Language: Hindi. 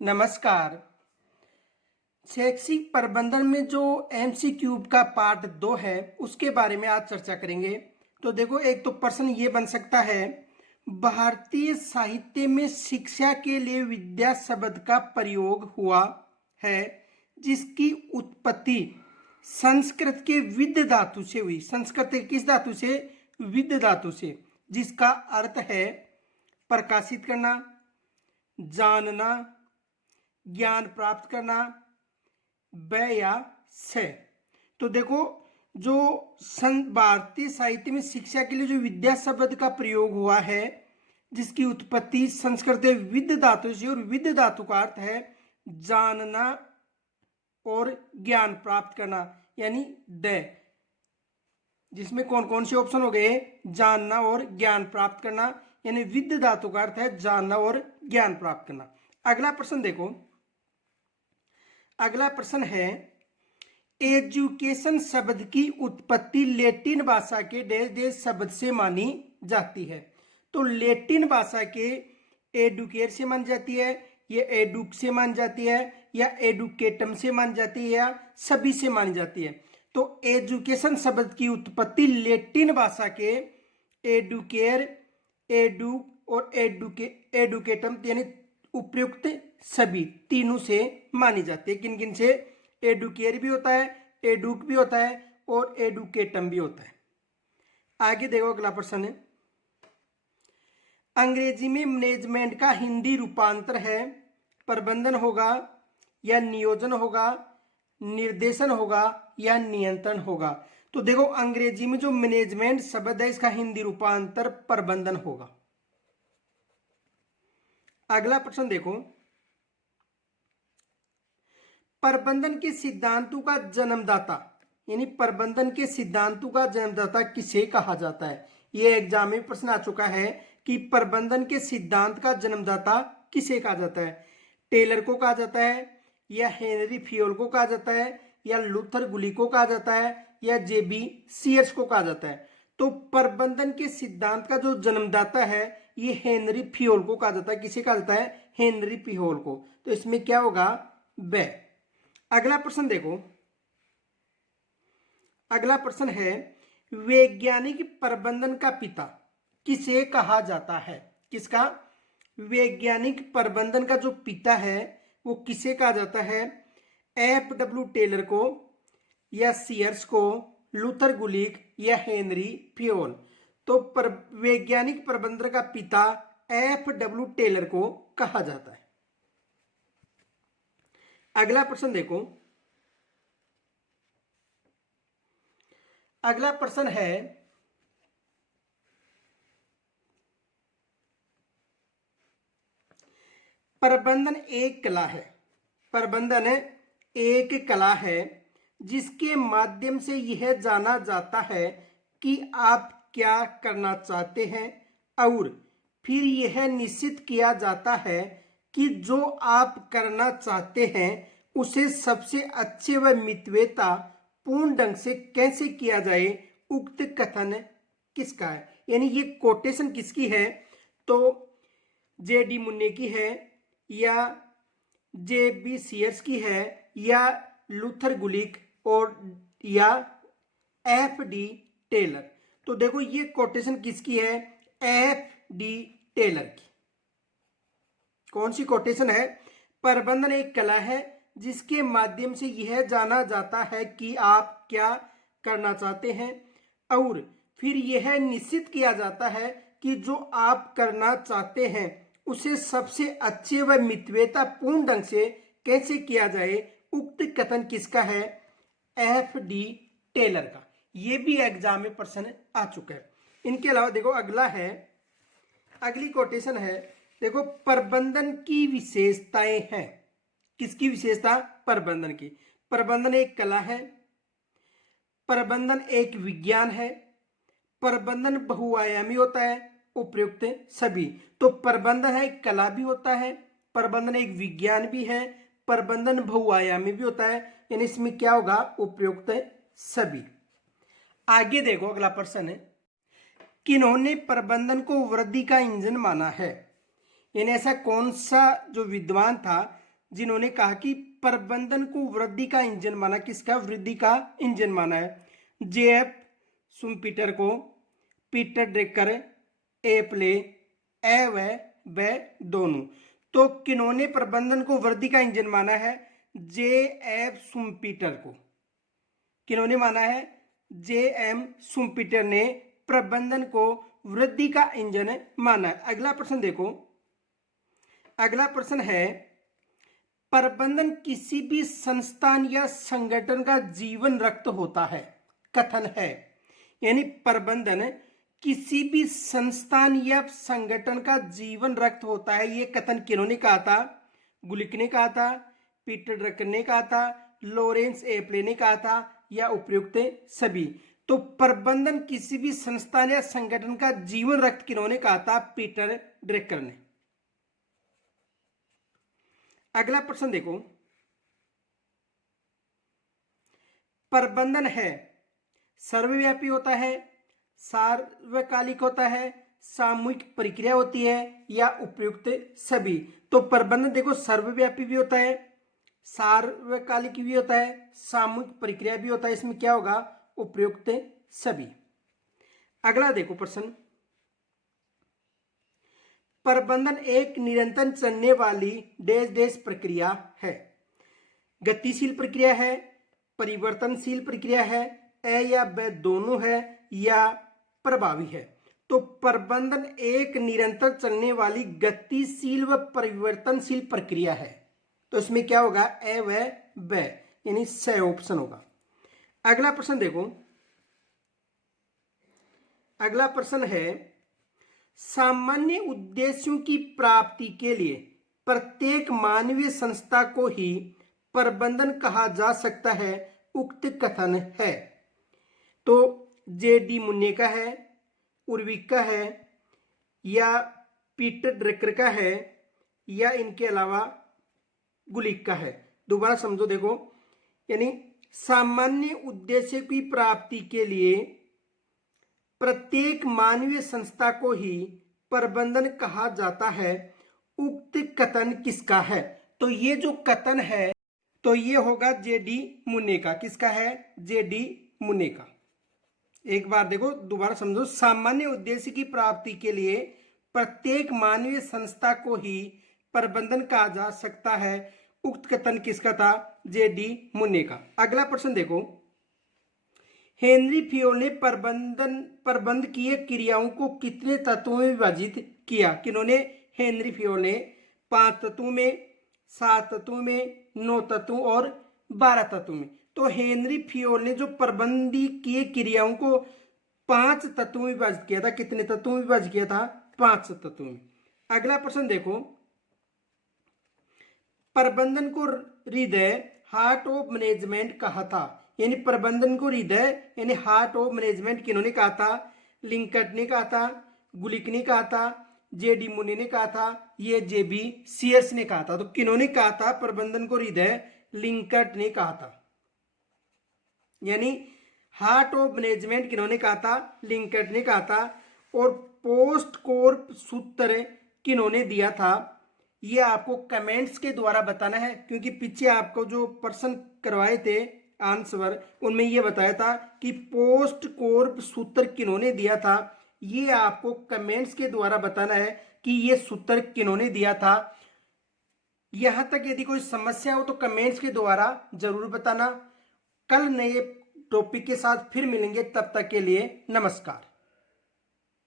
नमस्कार। शैक्षिक प्रबंधन में जो एमसीक्यू का पार्ट 2 है उसके बारे में आज चर्चा करेंगे। तो देखो, एक तो प्रश्न ये बन सकता है, भारतीय साहित्य में शिक्षा के लिए विद्या शब्द का प्रयोग हुआ है जिसकी उत्पत्ति संस्कृत के विद धातु से हुई। संस्कृत के किस धातु से? विद धातु से, जिसका अर्थ है प्रकाशित करना, जानना, ज्ञान प्राप्त करना, ब या से। तो देखो, जो भारतीय साहित्य में शिक्षा के लिए जो विद्या शब्द का प्रयोग हुआ है जिसकी उत्पत्ति संस्कृत विद धातु से, और विद धातु का अर्थ है जानना और ज्ञान प्राप्त करना, यानी द, जिसमें कौन कौन से ऑप्शन हो गए? जानना और ज्ञान प्राप्त करना, यानी विद धातु का अर्थ है जानना और ज्ञान प्राप्त करना। अगला प्रश्न देखो, अगला प्रश्न है, एजुकेशन शब्द की उत्पत्ति लैटिन भाषा के डैश डैश शब्द से मानी जाती है। तो लैटिन भाषा के एडुकेट से मानी जाती है, या एडुक से मानी जाती है, या एडुकेटम से मानी जाती है, या सभी से मानी जाती है। तो एजुकेशन शब्द की उत्पत्ति लैटिन भाषा के एडुकेर, एडुक और एडुकेटम यानी उपयुक्त सभी तीनों से मानी जाती है। किन किन से? एडुकेयर भी होता है, एडुक भी होता है और एडुकेटम भी होता है। आगे देखो, अगला प्रश्न है, अंग्रेजी में मैनेजमेंट का हिंदी रूपांतर है प्रबंधन होगा, या नियोजन होगा, निर्देशन होगा, या नियंत्रण होगा। तो देखो, अंग्रेजी में जो मैनेजमेंट शब्द है इसका हिंदी रूपांतर प्रबंधन होगा। अगला प्रश्न देखो, प्रबंधन के सिद्धांतों का जन्मदाता, यानी प्रबंधन के सिद्धांतों का जन्मदाता किसे कहा जाता है? यह एग्जाम में प्रश्न आ चुका है कि प्रबंधन के सिद्धांत का जन्मदाता किसे कहा जाता है? टेलर को कहा जाता है, या हेनरी फियोल को कहा जाता है, या लूथर गुली को कहा जाता है, या जेबी सीयर्स को कहा जाता है? तो प्रबंधन के सिद्धांत का जो जन्मदाता है ये हेनरी फियोल को कहा जाता है। किसे कहा जाता है? हेनरी फियोल को। तो इसमें क्या होगा? ब। अगला प्रश्न देखो, अगला प्रश्न है, वैज्ञानिक प्रबंधन का पिता किसे कहा जाता है? किसका? वैज्ञानिक प्रबंधन का जो पिता है वो किसे कहा जाता है? एफ.डब्ल्यू. टेलर को, या सीयर्स को, लूथर गुलिक, या हेनरी फियोल? तो वैज्ञानिक प्रबंधन का पिता एफ.डब्ल्यू. टेलर को कहा जाता है। अगला प्रश्न देखो, अगला प्रश्न है, प्रबंधन एक कला है। प्रबंधन एक कला है जिसके माध्यम से यह जाना जाता है कि आप क्या करना चाहते हैं, और फिर यह निश्चित किया जाता है कि जो आप करना चाहते हैं उसे सबसे अच्छे व मितव्ययता पूर्ण ढंग से कैसे किया जाए। उक्त कथन किसका है? यानी ये कोटेशन किसकी है? तो जे.डी. मुन्ने की है, या जे.बी. सीयर्स की है, या लूथर गुलिक, और या एफ.डी. टेलर? तो देखो, ये कोटेशन किसकी है? एफ.डी. टेलर की। कौन सी कोटेशन है? प्रबंधन एक कला है जिसके माध्यम से यह जाना जाता है कि आप क्या करना चाहते हैं, और फिर यह निश्चित किया जाता है कि जो आप करना चाहते हैं उसे सबसे अच्छे व मितव्ययता पूर्ण ढंग से कैसे किया जाए। उक्त कथन किसका है? एफ.डी. टेलर का। यह भी एग्जाम में प्रश्न आ चुका है। इनके अलावा देखो, अगला है, अगली कोटेशन है, देखो, प्रबंधन की विशेषताएं हैं। किसकी विशेषता? प्रबंधन की। प्रबंधन एक कला है, प्रबंधन एक विज्ञान है, प्रबंधन बहुआयामी होता है, उपयुक्त सभी। तो प्रबंधन एक कला भी होता है, प्रबंधन एक विज्ञान भी है, प्रबंधन बहुआयामी भी होता है, यानी इसमें क्या होगा? उपयुक्त सभी। आगे देखो, अगला प्रश्न है, किन्होंने प्रबंधन को वृद्धि का इंजन माना है? यानी ऐसा कौन सा जो विद्वान था जिन्होंने कहा कि प्रबंधन को वृद्धि का इंजन माना। किसका? वृद्धि का इंजन माना है। जेएफ शुम्पीटर को, पीटर ड्रकर, एप्ले, ए व दोनों। तो किन्होंने प्रबंधन को वृद्धि का इंजन माना है? जेएफ शुम्पीटर को। किन्होंने माना है? जेएम शुम्पीटर ने प्रबंधन को वृद्धि का इंजन माना है। अगला प्रश्न देखो। अगला प्रश्न है, प्रबंधन किसी भी संस्थान या संगठन का जीवन रक्त होता है। कथन है, यानी प्रबंधन किसी भी संस्थान या संगठन का जीवन रक्त होता है। ये कथन किन्होंने कहा था? गुलिक ने कहा था, पीटर ड्रकर ने कहा था, लॉरेंस एप्ले ने कहा था, या उपयुक्त सभी। तो प्रबंधन किसी भी संस्थान या संगठन का जीवन रक्त किन्होंने कहा था? पीटर ड्रकर ने। अगला प्रश्न देखो। प्रबंधन है सर्वव्यापी होता है, सार्वकालिक होता है, सामूहिक प्रक्रिया होती है, या उपयुक्त सभी। तो प्रबंधन देखो सर्वव्यापी भी होता है, सार्वकालिक भी होता है, सामूहिक प्रक्रिया भी होता है। इसमें क्या होगा? उपयुक्त सभी। अगला देखो प्रश्न। प्रबंधन एक निरंतर चलने वाली डैश डैश प्रक्रिया है। गतिशील प्रक्रिया है, परिवर्तनशील प्रक्रिया है, ए या ब दोनों है, या प्रभावी है। तो प्रबंधन एक निरंतर चलने वाली गतिशील व परिवर्तनशील प्रक्रिया है। तो इसमें क्या होगा? ए व ब, यानी स ऑप्शन होगा। अगला प्रश्न देखो। अगला प्रश्न है, सामान्य उद्देश्यों की प्राप्ति के लिए प्रत्येक मानवीय संस्था को ही प्रबंधन कहा जा सकता है। उक्त कथन है। तो जेडी मुन्ने का है, उर्विक का है, या पीटर ड्रकर का है, या इनके अलावा गुलिक का है। दोबारा समझो देखो, यानी सामान्य उद्देश्य की प्राप्ति के लिए प्रत्येक मानवीय संस्था को ही प्रबंधन कहा जाता है। उक्त कथन किसका है? तो ये जो कथन है तो ये होगा जेडी मुन्ने का। किसका है? जेडी मुन्ने का। एक बार देखो, दोबारा समझो। सामान्य उद्देश्य की प्राप्ति के लिए प्रत्येक मानवीय संस्था को ही प्रबंधन कहा जा सकता है। उक्त कथन किसका था? जेडी मुन्ने का। अगला प्रश्न देखो। हेनरी फियोल ने प्रबंध किए क्रियाओं को कितने तत्वों में विभाजित किया? किन्होंने? हेनरी फियोल ने 5 तत्वों में, 7 तत्वों में, 9 तत्वों और 12 तत्वों में। तो हेनरी फियोल ने जो प्रबंधी किए क्रियाओं को 5 तत्वों में विभाजित किया था। कितने तत्वों में विभाजित किया था? 5 तत्वों में। अगला प्रश्न देखो। प्रबंधन को हृदय, हार्ट ऑफ मैनेजमेंट कहा था। यानी प्रबंधन को हृदय यानी हार्ट ऑफ मैनेजमेंट किन्होंने कहा था? लिंकट ने कहा था, गुलिक ने कहा था, जेडी मुन्ने ने कहा था, ये जेबी सीयर्स ने कहा था। तो किन्होंने कहा था प्रबंधन को हृदय? लिंकट ने कहा था। यानी हार्ट ऑफ मैनेजमेंट किन्होंने कहा था? लिंकट ने कहा था। और पोस्ट कोर सूत्र किन्होंने दिया था? ये आपको कमेंट्स के द्वारा बताना है, क्योंकि पीछे आपको जो प्रश्न करवाए थे आंसर, उनमें ये बताया था कि पोस्ट कोर सूत्र किन्होंने दिया था। ये आपको कमेंट्स के द्वारा बताना है कि ये सूत्र किन्होंने दिया था। यहां तक यदि कोई समस्या हो तो कमेंट्स के द्वारा जरूर बताना। कल नए टॉपिक के साथ फिर मिलेंगे, तब तक के लिए नमस्कार।